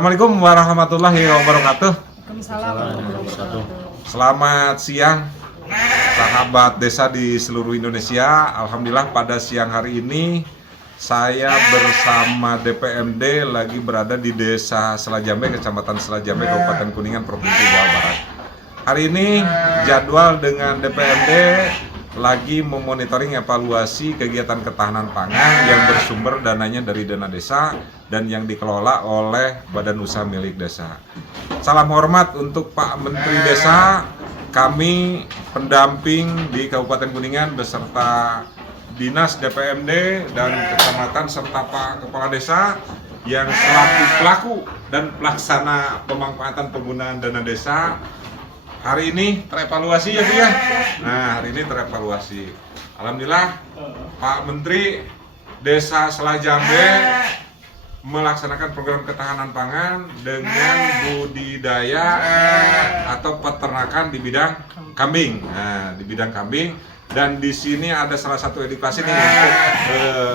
Assalamualaikum warahmatullahi wabarakatuh. Waalaikumsalam warahmatullahi wabarakatuh. Selamat siang sahabat desa di seluruh Indonesia. Alhamdulillah pada siang hari ini saya bersama DPMD lagi berada di Desa Selajambe, Kecamatan Selajambe, Kabupaten Kuningan, Provinsi Jawa Barat. Hari ini jadwal dengan DPMD lagi memonitoring evaluasi kegiatan ketahanan pangan yang bersumber dananya dari dana desa dan yang dikelola oleh badan usaha milik desa. Salam hormat untuk Pak Menteri Desa, kami pendamping di Kabupaten Kuningan beserta Dinas DPMD dan Kecamatan serta Pak Kepala Desa yang selaku pelaku dan pelaksana pemanfaatan penggunaan dana desa. Hari ini terevaluasi ya Bu ya? Nah, hari ini terevaluasi. Alhamdulillah Pak Menteri Desa Selajambe melaksanakan program ketahanan pangan dengan budidaya atau peternakan di bidang kambing. Nah, di bidang kambing, dan di sini ada salah satu edukasi nih untuk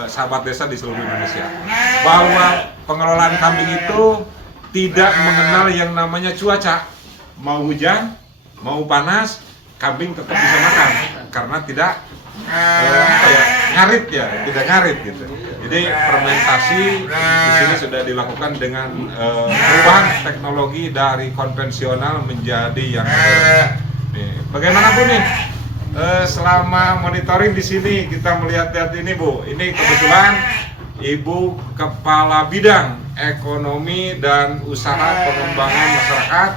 sahabat desa di seluruh Indonesia bahwa pengelolaan kambing itu tidak mengenal yang namanya cuaca. Mau hujan, mau panas, kambing tetap bisa makan karena tidak ngarit ya, tidak ngarit gitu. Jadi fermentasi di sini sudah dilakukan dengan perubahan teknologi dari konvensional menjadi yang modern. Nih, bagaimana Bu nih? Selama monitoring di sini kita melihat ini Bu, ini kebetulan Ibu Kepala Bidang Ekonomi dan Usaha Pengembangan Masyarakat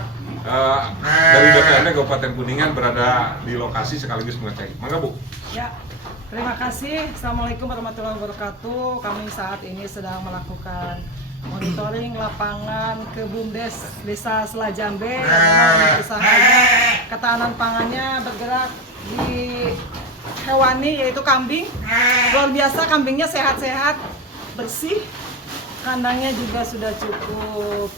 dari DPRD Kabupaten Kuningan berada di lokasi sekaligus mengecek. Mangga Bu. Ya, terima kasih. Assalamualaikum warahmatullahi wabarakatuh. Kami saat ini sedang melakukan monitoring lapangan ke BUMDes Desa Selajambe. Memang usahanya ketahanan pangannya bergerak di hewani, yaitu kambing. Luar biasa, kambingnya sehat-sehat, bersih. Kandangnya juga sudah cukup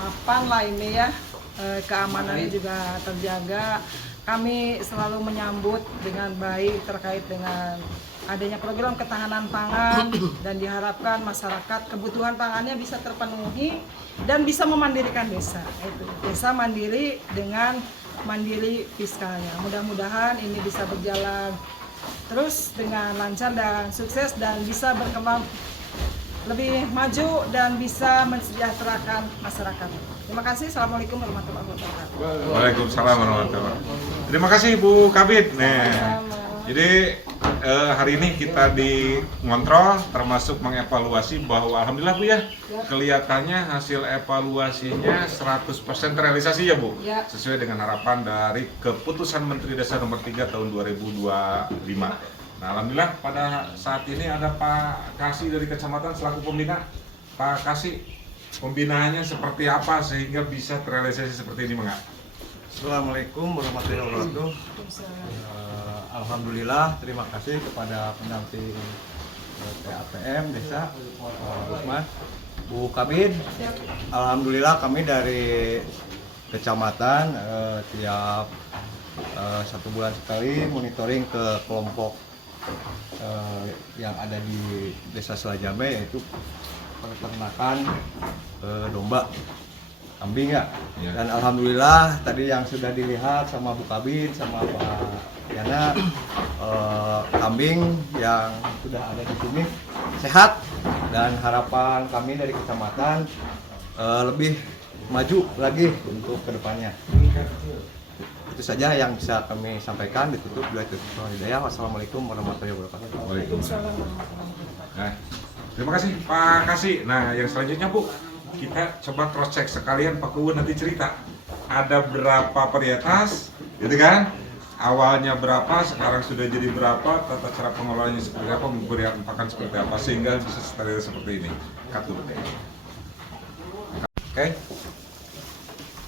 mapan lah ini ya, keamanannya juga terjaga. Kami selalu menyambut dengan baik terkait dengan adanya program ketahanan pangan dan diharapkan masyarakat kebutuhan pangannya bisa terpenuhi dan bisa memandirikan desa. Itu desa mandiri dengan mandiri fiskalnya. Mudah-mudahan ini bisa berjalan terus dengan lancar dan sukses dan bisa berkembang lebih maju dan bisa mensejahterakan masyarakat. Terima kasih. Assalamualaikum warahmatullahi wabarakatuh. Waalaikumsalam warahmatullahi wabarakatuh. Terima kasih Bu Kabid. Jadi hari ini kita di ngontrol termasuk mengevaluasi bahwa alhamdulillah Bu ya, kelihatannya hasil evaluasinya 100% terrealisasi ya Bu. Ya. Sesuai dengan harapan dari keputusan Menteri Desa nomor 3 tahun 2025. Nah, alhamdulillah pada saat ini ada Pak Kasih dari kecamatan selaku pembina. Pak Kasih, pembinaannya seperti apa sehingga bisa terrealisasi seperti ini, Mangga? Assalamualaikum warahmatullahi wabarakatuh. Alhamdulillah, terima kasih kepada pendamping PAPM Desa, Usman, Bu Kabid. Alhamdulillah kami dari kecamatan tiap 1 bulan sekali monitoring ke kelompok yang ada di Desa Selajambe, yaitu peternakan domba, kambing ya. Dan alhamdulillah tadi yang sudah dilihat sama Bu Kabin sama Pak Yana, kambing yang sudah ada di sini sehat, dan harapan kami dari kecamatan lebih maju lagi untuk kedepannya. Itu saja yang bisa kami sampaikan. Ditutup. Wassalamualaikum warahmatullahi wabarakatuh. Waalaikumsalam. Nah, terima kasih Pak Kasih. Nah, yang selanjutnya Bu, kita coba cross check sekalian Pak Kuwu nanti cerita. Ada berapa varietas, gitu kan? Awalnya berapa, sekarang sudah jadi berapa, tata cara pengelolaannya seperti apa, memberi pakan seperti apa sehingga bisa steril seperti ini. Kartu. Oke.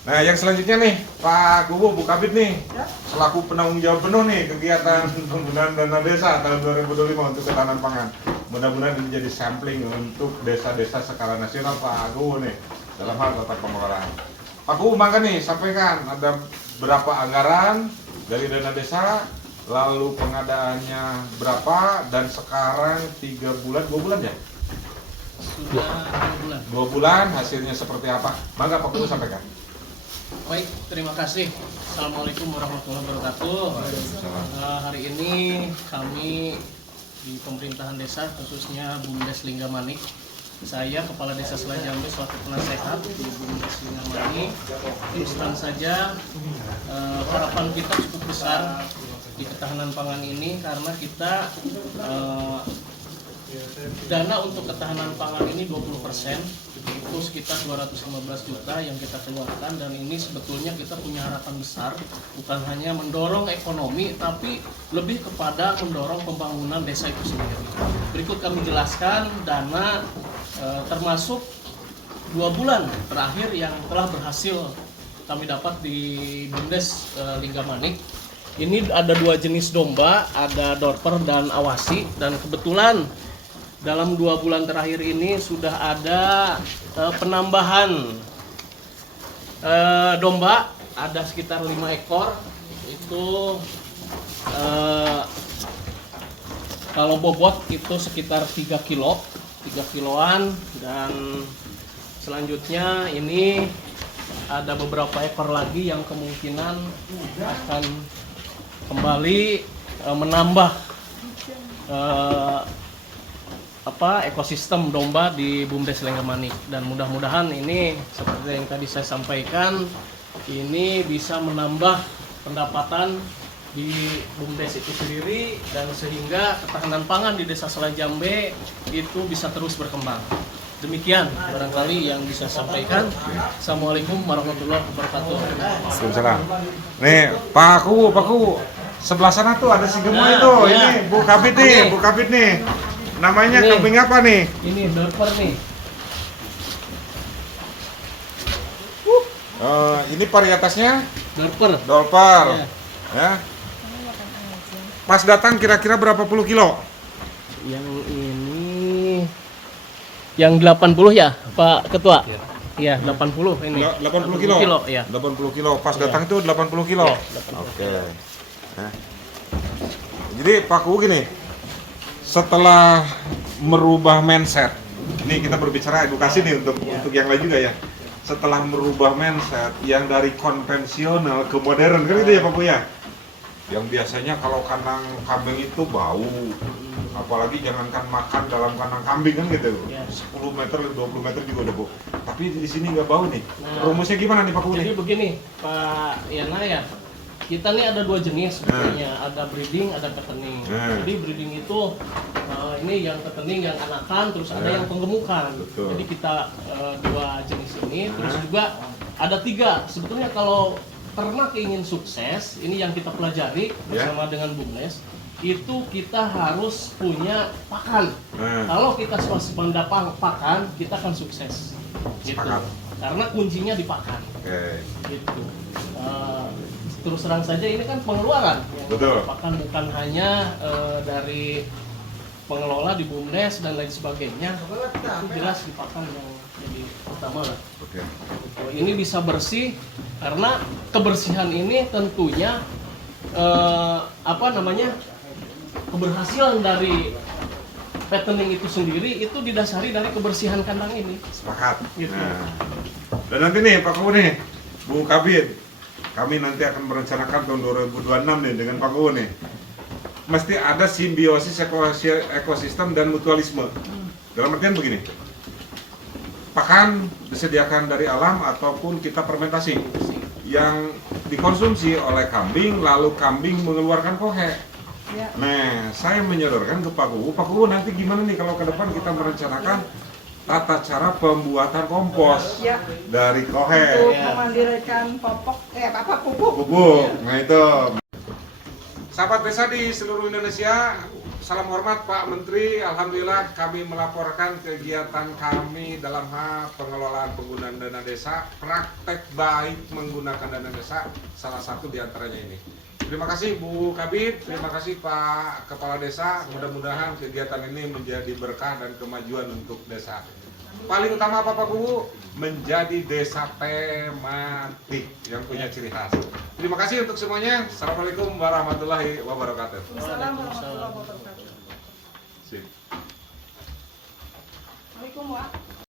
Nah, yang selanjutnya nih, Pak Kuwu, Bu Kabid nih, selaku penanggung jawab penuh nih kegiatan penggunaan dana desa tahun 2025 untuk ketahanan pangan. Mudah-mudahan ini jadi sampling untuk desa-desa skala nasional Pak Kuwu nih dalam hal tata pengelolaan. Pak Kuwu, mangga nih sampaikan ada berapa anggaran dari dana desa, lalu pengadaannya berapa, dan sekarang 3 bulan, 2 bulan ya? Sudah 2 bulan. 2 bulan, hasilnya seperti apa? Bangga Pak Kubu sampaikan. Baik, terima kasih. Assalamualaikum warahmatullahi wabarakatuh. Hari ini kami di pemerintahan desa, khususnya Bumdes Linggamanik, saya Kepala Desa Selajambe selaku penasehat di Bumdes Linggamanik. Terus terang saja harapan kita cukup besar di ketahanan pangan ini karena kita dana untuk ketahanan pangan ini 20%, itu sekitar 215 juta yang kita keluarkan, dan ini sebetulnya kita punya harapan besar bukan hanya mendorong ekonomi tapi lebih kepada mendorong pembangunan desa itu sendiri. Berikut kami jelaskan dana termasuk 2 bulan terakhir yang telah berhasil kami dapat di Bumdes Linggamanik. Ini ada 2 jenis domba, ada Dorper dan Awasi, dan kebetulan dalam 2 bulan terakhir ini sudah ada penambahan domba, ada sekitar 5 ekor. Itu kalau bobot itu sekitar 3 kiloan, dan selanjutnya ini ada beberapa ekor lagi yang kemungkinan akan kembali menambah ekosistem domba di Bumdes Linggamanik, dan mudah-mudahan ini seperti yang tadi saya sampaikan, ini bisa menambah pendapatan di Bumdes itu sendiri, dan sehingga ketahanan pangan di Desa Selajambe itu bisa terus berkembang. Demikian barangkali yang bisa saya sampaikan. Assalamualaikum warahmatullahi wabarakatuh. Waalaikumsalam. Nih Pak Kubu, sebelah sana tuh ada si Gemoy itu. Ya. Ini Bu Kabid nih, Bu Kabid nih. Namanya Ini. kambing apa nih? Ini Dorper nih. Ini varietasnya Dorper. Dorper. Ya. Ya. Pas datang kira-kira berapa puluh kilo? Yang ini yang 80 ya, Pak Ketua? Iya, 80 ini. 80 kilo? Ya. 80 kilo. Pas Iya. datang itu 80 kilo? Iya, 80 Oke. Nah. Jadi Pak Kubu gini, setelah merubah mindset, ini kita berbicara edukasi nih untuk yang lain juga ya. Setelah merubah mindset yang dari konvensional ke modern, kan gitu ya Pak Kubu ya? Yang biasanya kalau kandang kambing itu bau, apalagi jangankan makan dalam kandang kambing kan gitu, Ya. 10 meter, 20 meter juga udah bau. Tapi di sini nggak bau nih. Nah. Rumusnya gimana nih Pak Kubu Jadi nih? begini, Pak Yana ya. Kita nih ada 2 jenis sebetulnya, ada breeding, ada fattening. Jadi breeding itu ini yang fattening, yang anakan, terus ada yang penggemukan. Betul. Jadi kita 2 jenis ini, terus juga ada 3. Sebetulnya kalau ternak ingin sukses, ini yang kita pelajari bersama dengan Bumdes, itu kita harus punya pakan. Kalau kita swasembada pakan, kita akan sukses. Gitu. Sepakat. Karena kuncinya di pakan. Oke. Gitu. Terus terang saja ini kan pengeluaran yang Betul. merupakan bukan hanya dari pengelola di Bumdes dan lain sebagainya, itu jelas di pakan yang jadi utama lah. Oke. Ini bisa bersih karena kebersihan ini tentunya keberhasilan dari fattening itu sendiri itu didasari dari kebersihan kandang ini. Sepakat. Gitu. Nah. Dan nanti nih Pak Kubu nih, Bu Kabid, kami nanti akan merencanakan tahun 2026 nih dengan Pak Kubu nih. Mesti ada simbiosis ekosistem dan mutualisme. Dalam artian begini, pakan disediakan dari alam ataupun kita fermentasi yang dikonsumsi oleh kambing, lalu kambing mengeluarkan kohe. Ya. Nah, saya menyodorkan ke Pak Kubu nanti gimana nih kalau ke depan kita merencanakan tata cara pembuatan kompos Ya. dari kohe. Untuk Ya. memandirikan pupuk. Bubuk. Nah itu. Sahabat desa di seluruh Indonesia, salam hormat Pak Menteri. Alhamdulillah kami melaporkan kegiatan kami dalam hal pengelolaan penggunaan dana desa, praktek baik menggunakan dana desa, salah satu diantaranya ini. Terima kasih Bu Kabid, terima kasih Pak Kepala Desa. Mudah-mudahan kegiatan ini menjadi berkah dan kemajuan untuk desa. Paling utama apa Pak Bu? Menjadi desa tematik yang punya ciri khas. Terima kasih untuk semuanya. Assalamualaikum warahmatullahi wabarakatuh. Assalamualaikum warahmatullahi wabarakatuh. Sip. Assalamualaikum, Wak.